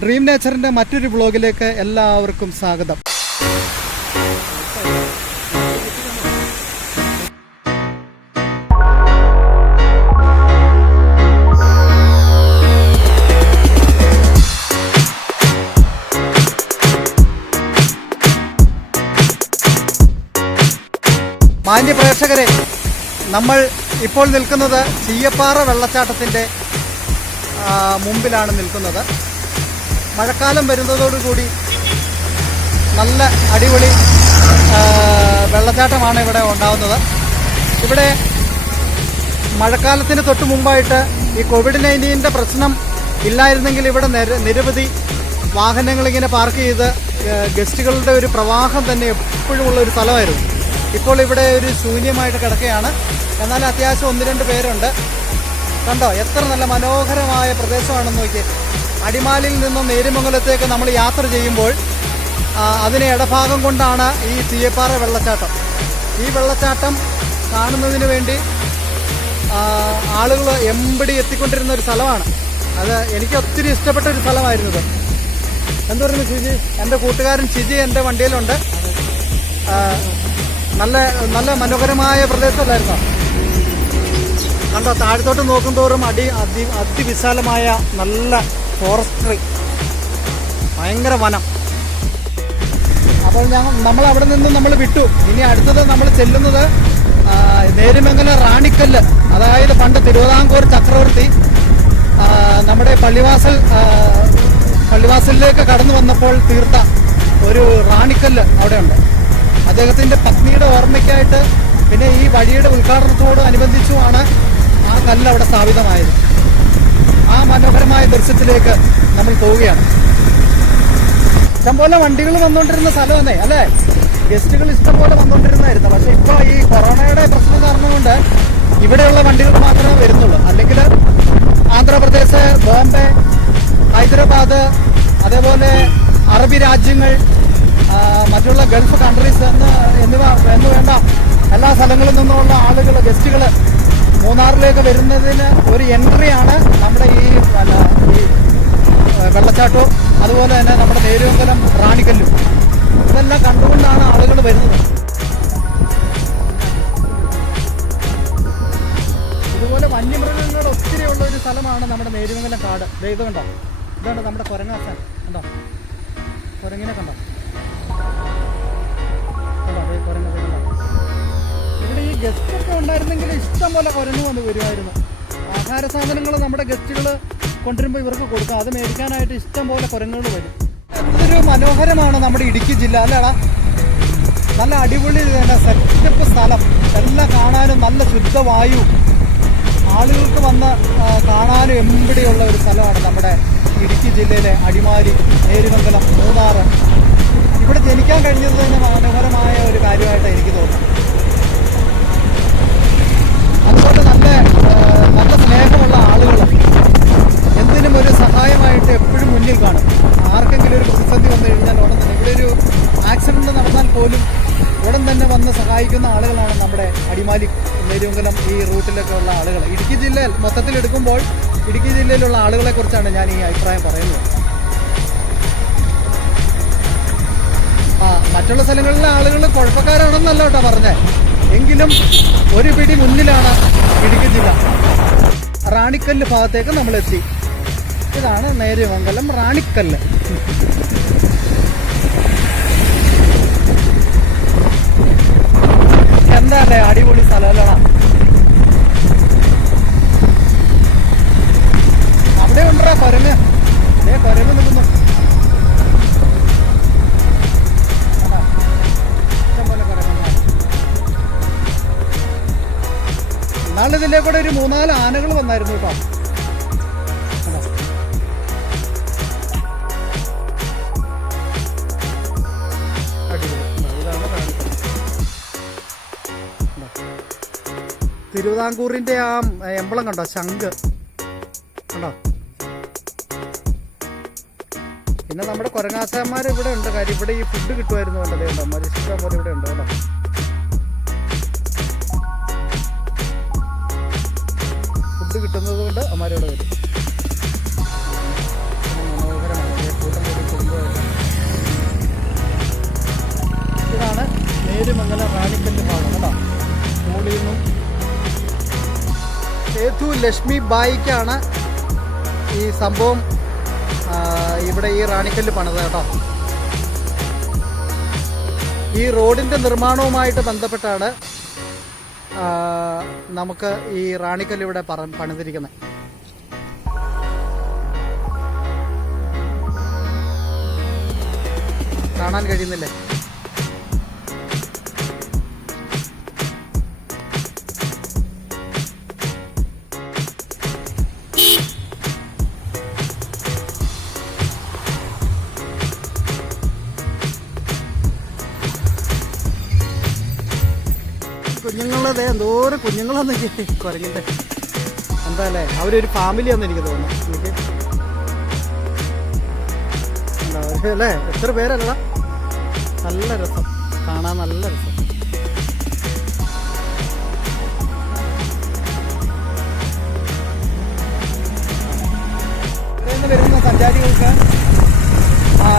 Dream നേച്ചറിന്റെ മറ്റൊരു വ്ലോഗിലേക്ക് എല്ലാവർക്കും സ്വാഗതം. മാന്യ പ്രേക്ഷകരെ, നമ്മൾ ഇപ്പോൾ നിൽക്കുന്നത് ചീയപ്പാറ വെള്ളച്ചാട്ടത്തിന്റെ മുമ്പിലാണ് നിൽക്കുന്നത്. മഴക്കാലം വരുന്നതോടുകൂടി നല്ല അടിപൊളി വെള്ളച്ചാട്ടമാണ് ഇവിടെ ഉണ്ടാകുന്നത്. ഇവിടെ മഴക്കാലത്തിന് തൊട്ട് മുമ്പായിട്ട് ഈ COVID-19 പ്രശ്നം ഇല്ലായിരുന്നെങ്കിൽ ഇവിടെ നിരവധി വാഹനങ്ങളിങ്ങനെ പാർക്ക് ചെയ്ത് ഗസ്റ്റുകളുടെ ഒരു പ്രവാഹം തന്നെ എപ്പോഴും ഉള്ള ഒരു സ്ഥലമായിരുന്നു. ഇപ്പോൾ ഇവിടെ ഒരു ശൂന്യമായിട്ട് കിടക്കുകയാണ്. എന്നാൽ അത്യാവശ്യം 1-2 പേരുണ്ട്. കണ്ടോ, എത്ര നല്ല മനോഹരമായ പ്രദേശമാണെന്ന് നോക്കി. അടിമാലിയിൽ നിന്നും നേര്യമംഗലത്തേക്ക് നമ്മൾ യാത്ര ചെയ്യുമ്പോൾ അതിന് ഇടഭാഗം കൊണ്ടാണ് ഈ ചീയപ്പാറ വെള്ളച്ചാട്ടം. ഈ വെള്ളച്ചാട്ടം കാണുന്നതിന് വേണ്ടി ആളുകൾ എമ്പടി എത്തിക്കൊണ്ടിരുന്ന ഒരു സ്ഥലമാണ്. അത് എനിക്ക് ഒത്തിരി ഇഷ്ടപ്പെട്ട ഒരു സ്ഥലമായിരുന്നത്. എന്തു പറയുന്നു ഷിജി? എൻ്റെ കൂട്ടുകാരൻ ഷിജി എൻ്റെ വണ്ടിയിലുണ്ട്. നല്ല നല്ല മനോഹരമായ പ്രദേശമല്ലായിരുന്നോ? കണ്ടോ, താഴത്തോട്ട് നോക്കുന്തോറും അതിവിശാലമായ നല്ല ഫോറസ്ട്രി, ഭയങ്കര വനം. അപ്പോൾ നമ്മൾ അവിടെ നിന്ന് നമ്മൾ വിട്ടു. ഇനി അടുത്തത് നമ്മൾ ചെല്ലുന്നത് നേര്യമംഗലം റാണിക്കല്ല്, അതായത് പണ്ട് തിരുവിതാംകൂർ ചക്രവർത്തി നമ്മുടെ പള്ളിവാസലിലേക്ക് കടന്നു വന്നപ്പോൾ തീർത്ത ഒരു റാണിക്കല്ല് അവിടെയുണ്ട്. അദ്ദേഹത്തിന്റെ പത്നിയുടെ ഓർമ്മയ്ക്കായിട്ട് പിന്നെ ഈ വഴിയുടെ ഉദ്ഘാടനത്തോട് അനുബന്ധിച്ചുമാണ് ആ കല്ല് അവിടെ സ്ഥാപിതമായത്. ആ മനോഹരമായ ദൃശ്യത്തിലേക്ക് നമ്മൾ പോവുകയാണ്. ഇഷ്ടംപോലെ വണ്ടികൾ വന്നുകൊണ്ടിരുന്ന സ്ഥലമല്ലേ അല്ലേ? ഗസ്റ്റുകൾ ഇഷ്ടംപോലെ വന്നുകൊണ്ടിരുന്നായിരുന്നു. പക്ഷെ ഇപ്പോൾ ഈ കൊറോണയുടെ പ്രശ്നം കാരണം കൊണ്ട് ഇവിടെയുള്ള വണ്ടികൾ മാത്രമേ വരുന്നുള്ളൂ. അല്ലെങ്കിൽ ആന്ധ്രാപ്രദേശ്, ബോംബെ, ഹൈദരാബാദ്, അതേപോലെ അറബി രാജ്യങ്ങൾ, മറ്റുള്ള ഗൾഫ് കൺട്രീസ് എന്ന് വേണ്ട എല്ലാ സ്ഥലങ്ങളിൽ നിന്നുമുള്ള ആളുകൾ, ഗസ്റ്റുകൾ മൂന്നാറിലേക്ക് വരുന്നതിന് ഒരു എൻട്രിയാണ് നമ്മുടെ ഈ വെള്ളച്ചാട്ടവും അതുപോലെ തന്നെ നമ്മുടെ നേര്യമംഗലം റാണിക്കല്ലും. ഇതെല്ലാം കണ്ടുകൊണ്ടാണ് ആളുകൾ വരുന്നത്. ഇതുപോലെ വന്യമൃഗങ്ങളുടെ ഒത്തിരി ഉള്ള ഒരു സ്ഥലമാണ് നമ്മുടെ നേര്യമംഗലം കാട്. ഇത് കണ്ടോ, ഇതാണ് നമ്മുടെ കുരങ്ങാച്ചാൻ. കണ്ടോ, കുരങ്ങിനെ കണ്ടോ? ഇവിടെ ഈ ഗസ്റ്റൊക്കെ ഉണ്ടായിരുന്നെങ്കിൽ ഇഷ്ടം പോലെ കുരങ്ങ് വന്ന് വരുമായിരുന്നു. ആഹാര സാധനങ്ങൾ നമ്മുടെ ഗസ്റ്റുകൾ കൊണ്ടുവരുമ്പോൾ ഇവർക്ക് കൊടുക്കാം. അത് മേടിക്കാനായിട്ട് ഇഷ്ടം പോലെ കുരങ്ങുകൾ വരും. എന്തൊരു മനോഹരമാണ് നമ്മുടെ ഇടുക്കി ജില്ല അല്ലേടാ. നല്ല അടിപൊളി സെറ്റപ്പ് സ്ഥലം, എല്ലാം കാണാനും നല്ല ശുദ്ധവായു, ആളുകൾക്ക് വന്ന് കാണാനും എമ്പിടിയുള്ള ഒരു സ്ഥലമാണ് നമ്മുടെ ഇടുക്കി ജില്ലയിലെ അടിമാലി, നേര്യമംഗലം, മൂന്നാർ. ഇവിടെ ജനിക്കാൻ കഴിഞ്ഞത് തന്നെ മനോഹരമായ ഒരു കാര്യമായിട്ട് എനിക്ക് തോന്നുന്നു. അതുപോലെ നല്ല സ്നേഹമുള്ള ആളുകൾ, എന്തിനും ഒരു സഹായമായിട്ട് എപ്പോഴും മുന്നിൽ കാണും. ആർക്കെങ്കിലും ഒരു പ്രതിസന്ധി വന്നു കഴിഞ്ഞാൽ ഉടൻ തന്നെ, ഇവിടെ ഒരു ആക്സിഡന്റ് നടന്നാൽ പോലും ഉടൻ തന്നെ വന്ന് സഹായിക്കുന്ന ആളുകളാണ് നമ്മുടെ അടിമാലി, നേര്യമംഗലം ഈ റൂട്ടിലൊക്കെ ഉള്ള ആളുകൾ. ഇടുക്കി ജില്ലയിൽ മൊത്തത്തിൽ എടുക്കുമ്പോൾ ഇടുക്കി ജില്ലയിലുള്ള ആളുകളെ കുറിച്ചാണ് ഞാൻ ഈ അഭിപ്രായം പറയുന്നത്. മറ്റുള്ള സ്ഥലങ്ങളിലെ ആളുകൾ കുഴപ്പക്കാരാണെന്നല്ല കേട്ടോ പറഞ്ഞേ, എങ്കിലും ഒരു പിടി മുന്നിലാണ് ഇടുക്കി ജില്ല. റാണിക്കല്ല് ഭാഗത്തേക്ക് നമ്മളെത്തി. ഇതാണ് നേര്യമംഗലം റാണിക്കല്ല്. എന്താ അല്ലേ, അടിപൊളി സ്ഥലമല്ലടാ. അവിടെ ഉണ്ടാ കുരങ്ങ്, കുരങ്ങ് നിൽക്കുന്നു. ഇതിൻ്റെ കൂടെ ഒരു 3-4 ആനകൾ വന്നായിരുന്നു കേട്ടോ. തിരുവിതാംകൂറിന്റെ ആ എംബ്ലം കണ്ടോ, ശംഖ് കണ്ടോ. പിന്നെ നമ്മുടെ കുരങ്ങാശന്മാർ ഇവിടെ ഉണ്ട്. കാര്യം ഇവിടെ ഈ ഫുഡ് കിട്ടുമായിരുന്നു. കണ്ടതേ ഉണ്ടോ, മരിഷ്ടം പോലെ ഇവിടെ ഉണ്ട് കേട്ടോ. കിട്ടുന്നത് കൊണ്ട് അമ്മമാരോട് വരും. മനോഹരമാണ്. ലക്ഷ്മി ബായിക്കാണ് ഈ സംഭവം ഇവിടെ ഈ റാണിക്കല്ല് പണിത് കേട്ടോ. ഈ റോഡിൻ്റെ നിർമ്മാണവുമായിട്ട് ബന്ധപ്പെട്ടാണ് നമുക്ക് ഈ റാണിക്കല്ല് ഇവിടെ പണിതിരിക്കുന്നത്. കാണാൻ കഴിയുന്നില്ലേ? കുഞ്ഞുങ്ങളതെ എന്തോരം കുഞ്ഞുങ്ങളാന്ന് കുരങ്ങിൻ്റെ. എന്താ അല്ലേ, അവരൊരു ഫാമിലിയാന്ന് എനിക്ക് തോന്നുന്നു. എനിക്ക് എന്താ അല്ലേ, എത്ര പേരല്ല. നല്ല രസം കാണാൻ, നല്ല രസം. ഇവിടെ നിന്ന് വരുന്ന സഞ്ചാരികൾക്ക്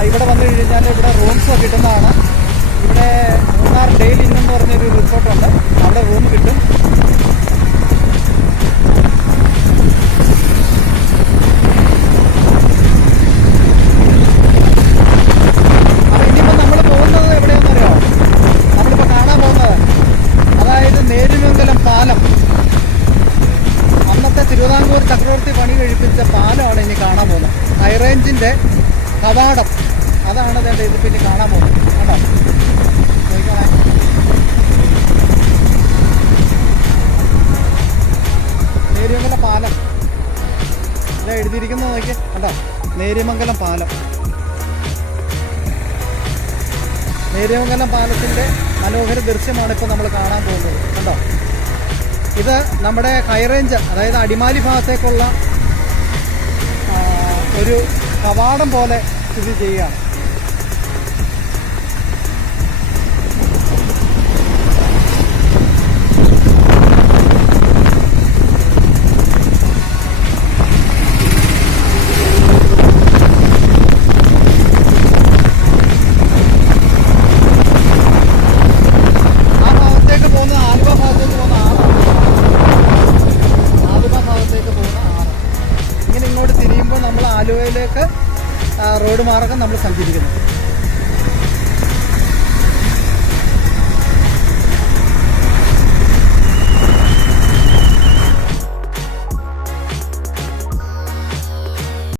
ഇവിടെ വന്നു കഴിഞ്ഞാൽ ഇവിടെ റൂംസ് കിട്ടുന്നതാണ്. ഇവിടെ മൂന്നാർ ഡെയിൽ ഇൻ എന്ന് പറഞ്ഞൊരു റിസോർട്ടുണ്ട്, അവിടെ റൂം കിട്ടും. അപ്പോൾ ഇനിയിപ്പോൾ നമ്മൾ പോകുന്നത് എവിടെയാണെന്നറിയോ? നമ്മളിപ്പോൾ കാണാൻ പോകുന്നത് അതായത് നേരിമംഗലം പാലം. അന്നത്തെ തിരുവിതാംകൂർ ചക്രവർത്തി പണി കഴിപ്പിച്ച പാലമാണ് ഇനി കാണാൻ പോകുന്നത്. ഹൈറേഞ്ചിൻ്റെ കവാടം അതാണ് ഇത് പിന്നെ കാണാൻ പോകുന്നത്. കേട്ടോ, നേര്യമംഗലം പാലം ഇതാ എഴുതിയിരിക്കുന്നത് നോക്കി കണ്ടോ. നേര്യമംഗലം പാലം, നേര്യമംഗലം പാലത്തിൻ്റെ മനോഹര ദൃശ്യമാണ് ഇപ്പോൾ നമ്മൾ കാണാൻ പോകുന്നത്. കണ്ടോ, ഇത് നമ്മുടെ ഹൈറേഞ്ച് അതായത് അടിമാലി ഭാഗത്തേക്കുള്ള ഒരു കവാടം പോലെ സ്ഥിതി ചെയ്യുകയാണ്. ആലുവയിലേക്ക് റോഡ് മാർഗം നമ്മൾ സഞ്ചരിക്കുന്നു.